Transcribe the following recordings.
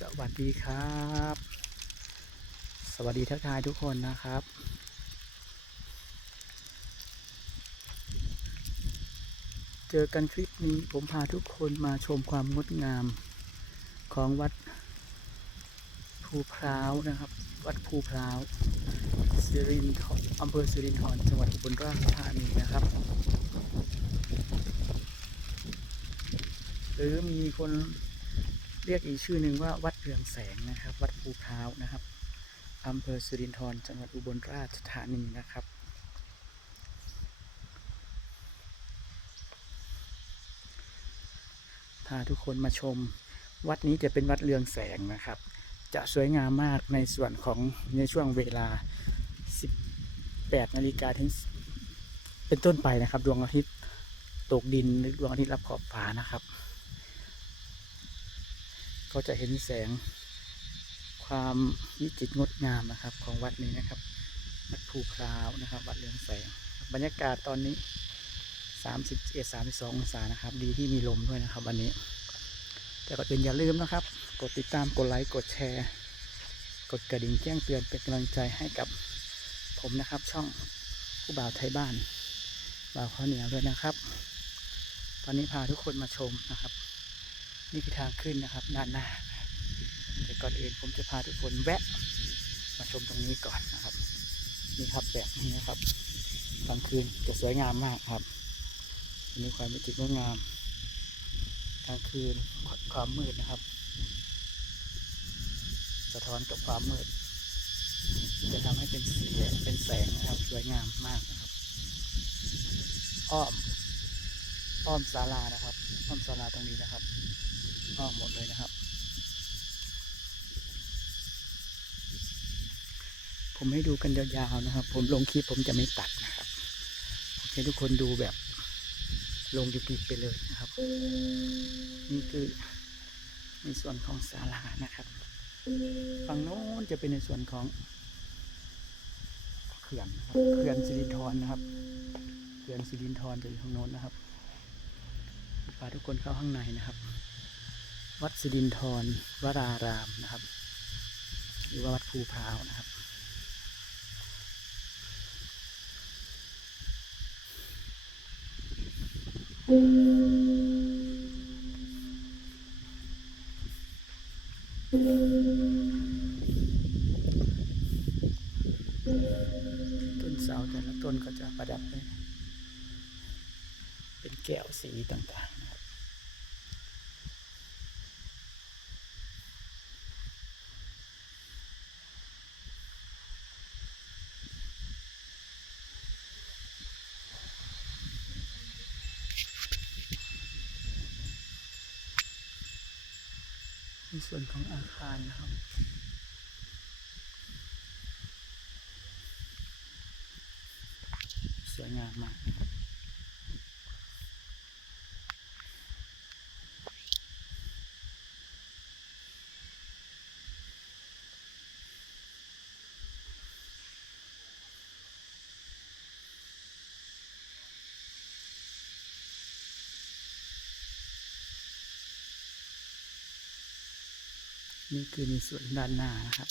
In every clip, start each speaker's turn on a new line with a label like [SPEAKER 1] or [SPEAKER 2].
[SPEAKER 1] สวัสดีครับ สวัสดีทักทายทุกคนนะครับ เจอกันคลิปนี้ผมพาทุกคนมาชมความงดงามของวัดภูพร้าวนะครับ วัดภูพร้าวสิรินธรอำเภอสิรินธรจังหวัดอุบลราชธานีนะครับ หรือมีคน เรียกอีกชื่อหนึ่งว่าวัดเรืองแสงนะครับ วัดภูพร้าวนะครับอำเภอสิรินธรจังหวัดอุบลราชธานีนะครับพาทุกคนมาชม วัดนี้จะเป็นวัดเรืองแสงนะครับ จะสวยงามมากในส่วนของในช่วงเวลา 18 นาฬิกาถึงเป็นต้นไปนะครับ ดวงอาทิตย์ตกดินหรือดวงอาทิตย์รับขอบฟ้านะครับ ก็จะเห็นแสงความวิจิตรงดงามนะครับของวัดนี้นะครับ วัดภูพราวนะครับ วัดเรืองแสง บรรยากาศตอนนี้ 31 32องศานะครับ ดีที่มีลมด้วยนะครับ วันนี้ แต่ก่อนอื่นอย่าลืมนะครับ กดติดตามกดไลค์กดแชร์ กดกระดิ่งแจ้งเตือนเป็นกำลังใจให้กับผมนะครับ ช่องผู้บ่าวไทยบ้านบ่าวข้าวเหนียวด้วยนะครับ ตอนนี้พาทุกคนมาชมนะครับ นี่คือทางขึ้นนะครับด้านหน้าแต่ก่อนอื่นผมจะพาทุกคนแวะ มาชมตรงนี้ก่อนนะครับนี่ครับแบบนี้นะครับกลางคืนจะสวยงามมากครับมีความวิจิงดงามกลางคืนความมืดนะครับ สะท้อนกับความมืด จะทำให้เป็นสีเป็นแสงนะครับ สวยงามมากนะครับ อ้อม อ้อมศาลานะครับ อ้อมศาลาตรงนี้นะครับ อ้อมหมดเลยนะครับ ผมให้ดูกันยาวๆนะครับ ผมลงคลิปผมจะไม่ตัดนะครับผมให้ทุกคนดูแบบลงดิบๆไปเลยนะครับ นี่คือในส่วนของศาลานะครับฝั่งโน้นจะเป็นในส่วนของเขื่อนนะครับเขื่อนสิรินธรนะครับเขื่อนสิรินธรจะอยู่ทางโน้นนะครับพาทุกคนเข้าข้างในนะครับ วัดสิรินธรวรารามนะครับ หรือว่าวัดภูพาวนะครับ ต้นเสาแต่ละต้นก็จะประดับด้วยเป็นแก้วสีต่างๆ ในส่วนของอาคารนะครับสวยงามมาก นี่คือในส่วนด้านหน้านะครับ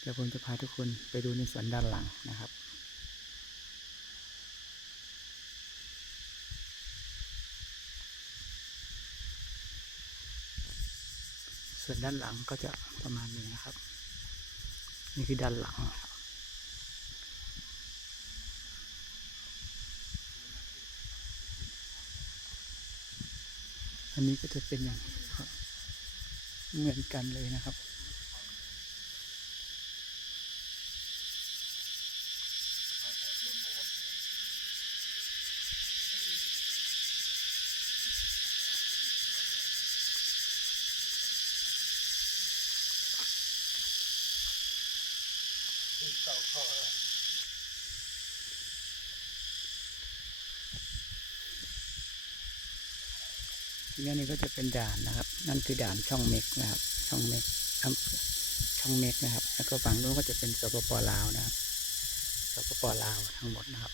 [SPEAKER 1] เดี๋ยวผมจะพาทุกคนไปดูในส่วนด้านหลังนะครับส่วนด้านหลังก็จะประมาณนี้นะครับ นี่คือด้านหลังครับอันนี้ก็จะเป็นอย่างนี้ เหมือนกันเลยนะครับ ทีนี้นี่ก็จะเป็นด่านนะครับ นั่นคือด่านช่องเมกนะครับ ช่องเมกช่องเมกนะครับ แล้วก็ฝั่งนู้นก็จะเป็นสปปลาวนะครับสปปลาวทั้งหมดนะครับ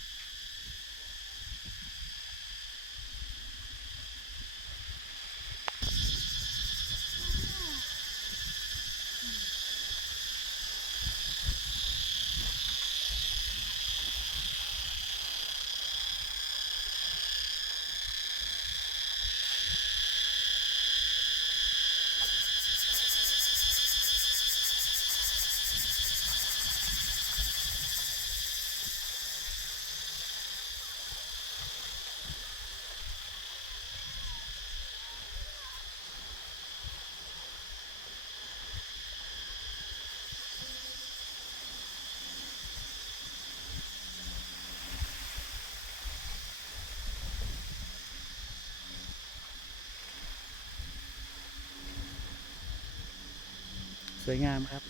[SPEAKER 1] สวยงามครับ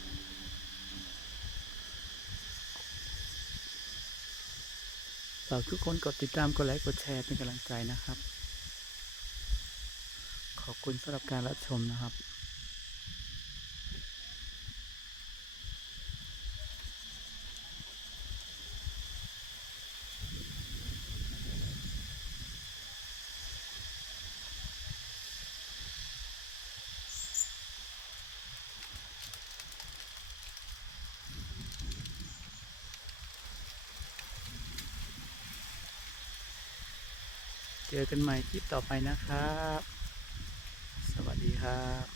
[SPEAKER 1] ฝากทุกคนกดติดตาม กดไลค์ กดแชร์เป็นกำลังใจนะครับ ขอบคุณสำหรับการรับชมนะครับ เจอกันใหม่คลิปต่อไปนะครับ สวัสดีครับ